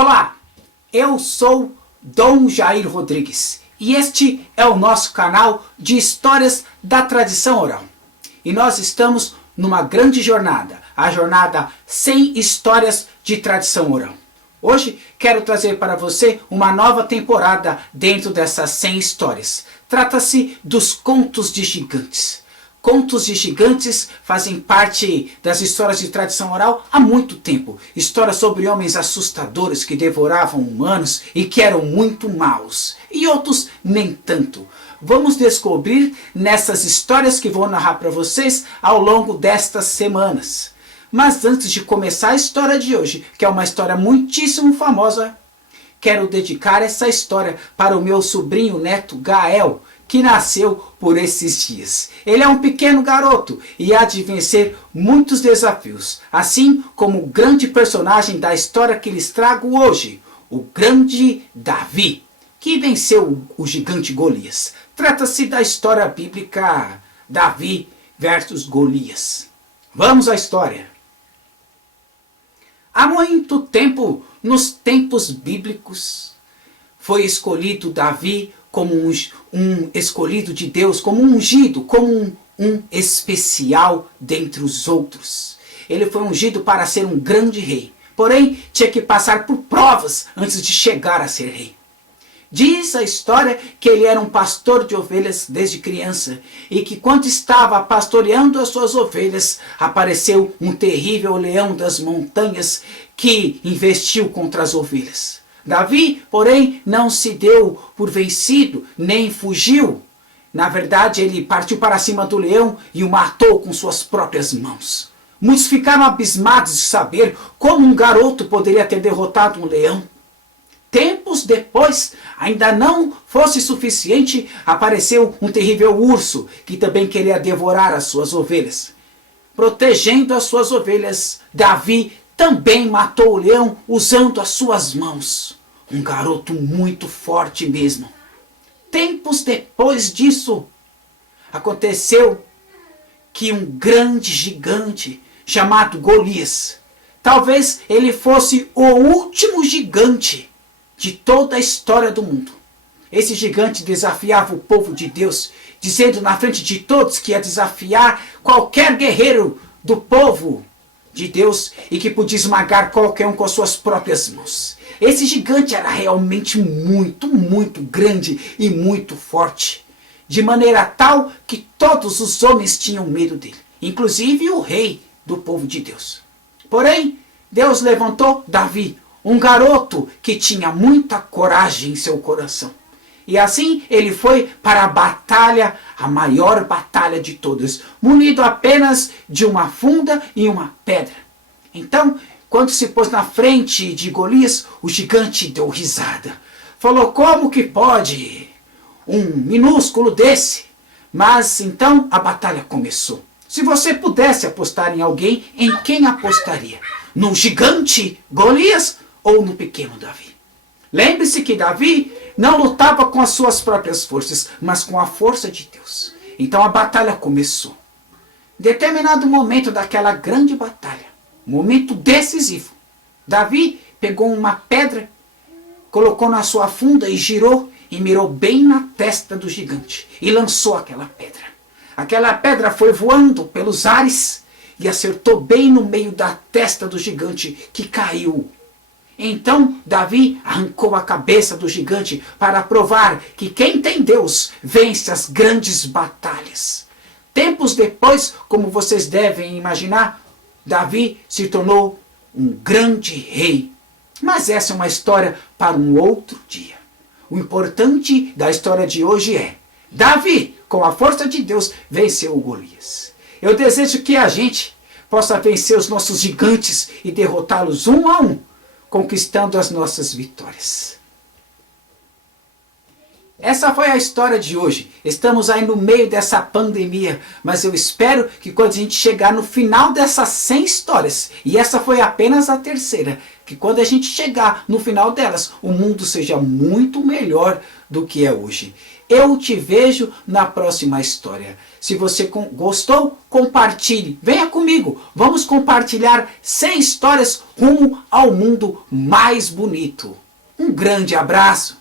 Olá, eu sou Dom Jair Rodrigues e este é o nosso canal de histórias da tradição oral. E nós estamos numa grande jornada, a jornada 100 histórias de tradição oral. Hoje quero trazer para você uma nova temporada dentro dessas 100 histórias. Trata-se dos contos de gigantes. Contos de gigantes fazem parte das histórias de tradição oral há muito tempo. Histórias sobre homens assustadores que devoravam humanos e que eram muito maus. E outros nem tanto. Vamos descobrir nessas histórias que vou narrar para vocês ao longo destas semanas. Mas antes de começar a história de hoje, que é uma história muitíssimo famosa, quero dedicar essa história para o meu sobrinho neto Gael, que nasceu por esses dias. Ele é um pequeno garoto e há de vencer muitos desafios, assim como o grande personagem da história que lhes trago hoje, o grande Davi, que venceu o gigante Golias. Trata-se da história bíblica Davi versus Golias. Vamos à história. Há muito tempo, nos tempos bíblicos, foi escolhido Davi como um escolhido de Deus, como um ungido, como um especial dentre os outros. Ele foi ungido para ser um grande rei, porém tinha que passar por provas antes de chegar a ser rei. Diz a história que ele era um pastor de ovelhas desde criança e que quando estava pastoreando as suas ovelhas, apareceu um terrível leão das montanhas que investiu contra as ovelhas. Davi, porém, não se deu por vencido, nem fugiu. Na verdade, ele partiu para cima do leão e o matou com suas próprias mãos. Muitos ficaram abismados de saber como um garoto poderia ter derrotado um leão. Tempos depois, ainda não fosse suficiente, apareceu um terrível urso que também queria devorar as suas ovelhas. Protegendo as suas ovelhas, Davi também matou o leão usando as suas mãos. Um garoto muito forte mesmo. Tempos depois disso, aconteceu que um grande gigante chamado Golias, talvez ele fosse o último gigante de toda a história do mundo. Esse gigante desafiava o povo de Deus, dizendo na frente de todos que ia desafiar qualquer guerreiro do povo de Deus e que podia esmagar qualquer um com as suas próprias mãos. Esse gigante era realmente muito grande e muito forte, de maneira tal que todos os homens tinham medo dele, inclusive o rei do povo de Deus. Porém, Deus levantou Davi, um garoto que tinha muita coragem em seu coração. E assim ele foi para a batalha, a maior batalha de todas, munido apenas de uma funda e uma pedra. Então, quando se pôs na frente de Golias, o gigante deu risada. Falou, como que pode um minúsculo desse? Mas então a batalha começou. Se você pudesse apostar em alguém, em quem apostaria? No gigante Golias ou no pequeno Davi? Lembre-se que Davi não lutava com as suas próprias forças, mas com a força de Deus. Então a batalha começou. Em determinado momento daquela grande batalha, momento decisivo, Davi pegou uma pedra, colocou na sua funda e girou e mirou bem na testa do gigante e lançou aquela pedra. Aquela pedra foi voando pelos ares e acertou bem no meio da testa do gigante, que caiu. Então Davi arrancou a cabeça do gigante para provar que quem tem Deus vence as grandes batalhas. Tempos depois, como vocês devem imaginar, Davi se tornou um grande rei. Mas essa é uma história para um outro dia. O importante da história de hoje é: Davi, com a força de Deus, venceu o Golias. Eu desejo que a gente possa vencer os nossos gigantes e derrotá-los um a um, conquistando as nossas vitórias. Essa foi a história de hoje. Estamos aí no meio dessa pandemia, mas eu espero que quando a gente chegar no final dessas 100 histórias, e essa foi apenas a terceira, que quando a gente chegar no final delas, o mundo seja muito melhor do que é hoje. Eu te vejo na próxima história. Se você gostou, compartilhe. Venha comigo. Vamos compartilhar 100 histórias rumo ao mundo mais bonito. Um grande abraço.